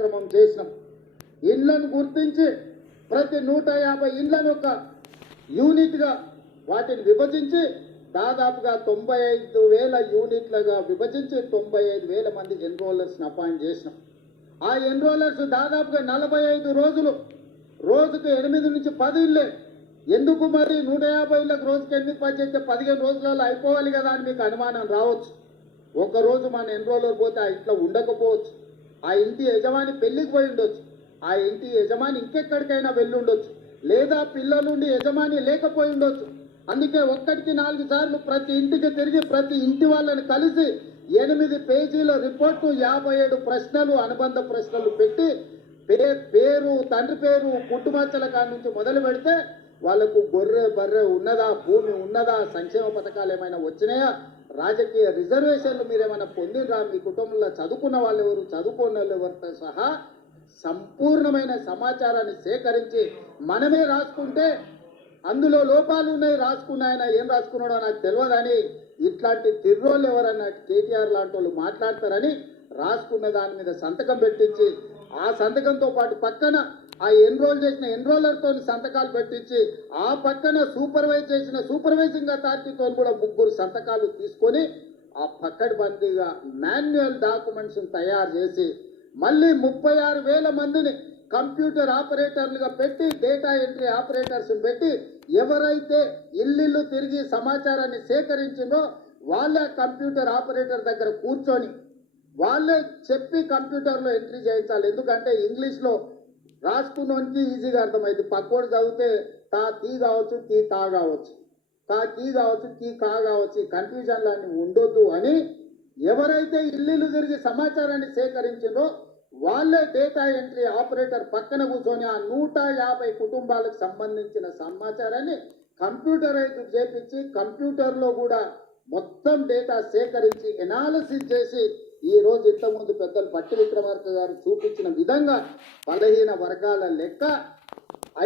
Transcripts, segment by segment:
కార్యక్రమం చేసినాం. ఇండ్లను గుర్తించి ప్రతి 150 ఇండ్లను ఒక యూనిట్గా వాటిని విభజించి దాదాపుగా 95,000 యూనిట్లుగా విభజించి 95,000 మంది ఎన్రోలర్స్ని అపాయింట్ చేసినాం. ఆ ఎన్రోలర్స్ దాదాపుగా 45 రోజులు, రోజుకు 8 నుంచి 10 ఇళ్ళే. ఎందుకు మరి 150 ఇళ్ళకు రోజుకి ఎన్ని పని చేస్తే 15 రోజులలో అయిపోవాలి కదా అని మీకు అనుమానం రావచ్చు. ఒకరోజు మన ఎన్రోలర్ పోతే ఆ ఇంట్లో ఉండకపోవచ్చు, ఆ ఇంటి యజమాని పెళ్లికి పోయి ఉండొచ్చు, ఆ ఇంటి యజమాని ఇంకెక్కడికైనా వెళ్ళి ఉండొచ్చు, లేదా పిల్లలుండి యజమాని లేకపోయి ఉండొచ్చు. అందుకే ఒక్కటికి 4 సార్లు ప్రతి ఇంటికి తిరిగి ప్రతి ఇంటి వాళ్ళని కలిసి 8 పేజీల రిపోర్టు, 57 ప్రశ్నలు, అనుబంధ ప్రశ్నలు పెట్టి పేరు, తండ్రి పేరు, పుట్టుమచ్చల కాడి నుంచి మొదలు పెడితే వాళ్లకు గొర్రె బర్రె ఉన్నదా, భూమి ఉన్నదా, సంక్షేమ పథకాలు ఏమైనా వచ్చినాయా, రాజకీయ రిజర్వేషన్లు మీరేమైనా పొందినరా, మీ కుటుంబంలో చదువుకున్న వాళ్ళు ఎవరు, చదువుకున్న వాళ్ళు ఎవరితో సహా సంపూర్ణమైన సమాచారాన్ని సేకరించి మనమే రాసుకుంటే అందులో లోపాలు ఉన్నాయి, రాసుకున్నాయన ఏం రాసుకున్నాడో నాకు తెలియదని ఇట్లాంటి తిర్రోళ్ళు ఎవరన్నా కేటీఆర్ లాంటి వాళ్ళు మాట్లాడతారని రాసుకున్న దాని మీద సంతకం పెట్టించి ఆ సంతకంతో పాటు పక్కన ఆ ఎన్రోల్ చేసిన ఎన్రోలర్తో సంతకాలు పెట్టించి ఆ పక్కన సూపర్వైజ్ చేసిన సూపర్వైజింగ్ అథారిటీతో కూడా 3 సంతకాలు తీసుకొని ఆ పక్కడి బందీగా మాన్యువల్ డాక్యుమెంట్స్ తయారు చేసి మళ్ళీ 36,000 మందిని కంప్యూటర్ ఆపరేటర్లుగా పెట్టి, డేటా ఎంట్రీ ఆపరేటర్స్ పెట్టి ఎవరైతే ఇల్లు తిరిగి సమాచారాన్ని సేకరించిందో వాళ్ళే కంప్యూటర్ ఆపరేటర్ దగ్గర కూర్చొని వాళ్ళే చెప్పి కంప్యూటర్లో ఎంట్రీ చేయించాలి. ఎందుకంటే ఇంగ్లీష్లో రాసుకున్నోనికి ఈజీగా అర్థమైంది, పక్కోడు చదివితే తా తీ కావచ్చు, తీ తా కావచ్చు, తా కీ కావచ్చు, కీ కా కావచ్చు, కన్ఫ్యూజన్లు అన్ని ఉండొద్దు అని ఎవరైతే ఇల్లు తిరిగి సమాచారాన్ని సేకరించిందో వాళ్ళే డేటా ఎంట్రీ ఆపరేటర్ పక్కన కూర్చొని ఆ 150 కుటుంబాలకు సంబంధించిన సమాచారాన్ని కంప్యూటరైజ్ చేపించి కంప్యూటర్లో కూడా మొత్తం డేటా సేకరించి ఎనాలిసిస్ చేసి ఈ రోజు ఇంతకుముందు పెద్దలు పట్టి విక్రమార్క గారు చూపించిన విధంగా బలహీన వర్గాల లెక్క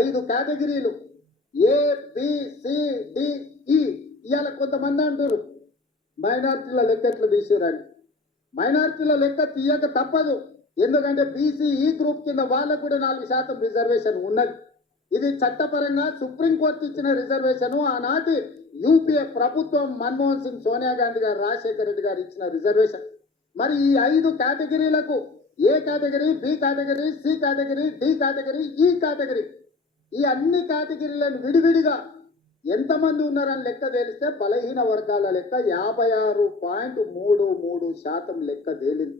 5 కేటగిరీలు ABCDE. ఇవాళ కొంతమంది అంటారు మైనార్టీల లెక్క ఎట్లా తీసిరని. మైనార్టీల లెక్క తీయక తప్పదు, ఎందుకంటే BCE గ్రూప్ కింద వాళ్ళకు కూడా 4% రిజర్వేషన్ ఉన్నది. ఇది చట్టపరంగా సుప్రీంకోర్టు ఇచ్చిన రిజర్వేషన్. ఆనాటి యూపీఏ ప్రభుత్వం మన్మోహన్ సింగ్, సోనియా గాంధీ గారు, రాజశేఖర రెడ్డి గారు ఇచ్చిన రిజర్వేషన్. మరి ఈ 5 కేటగిరీలకు A category, B category, C category, D category, E category, ఈ అన్ని కేటగిరీలను విడివిడిగా ఎంతమంది ఉన్నారని లెక్క తేలిస్తే బలహీన వర్గాల లెక్క 56.33% లెక్క తేలింది.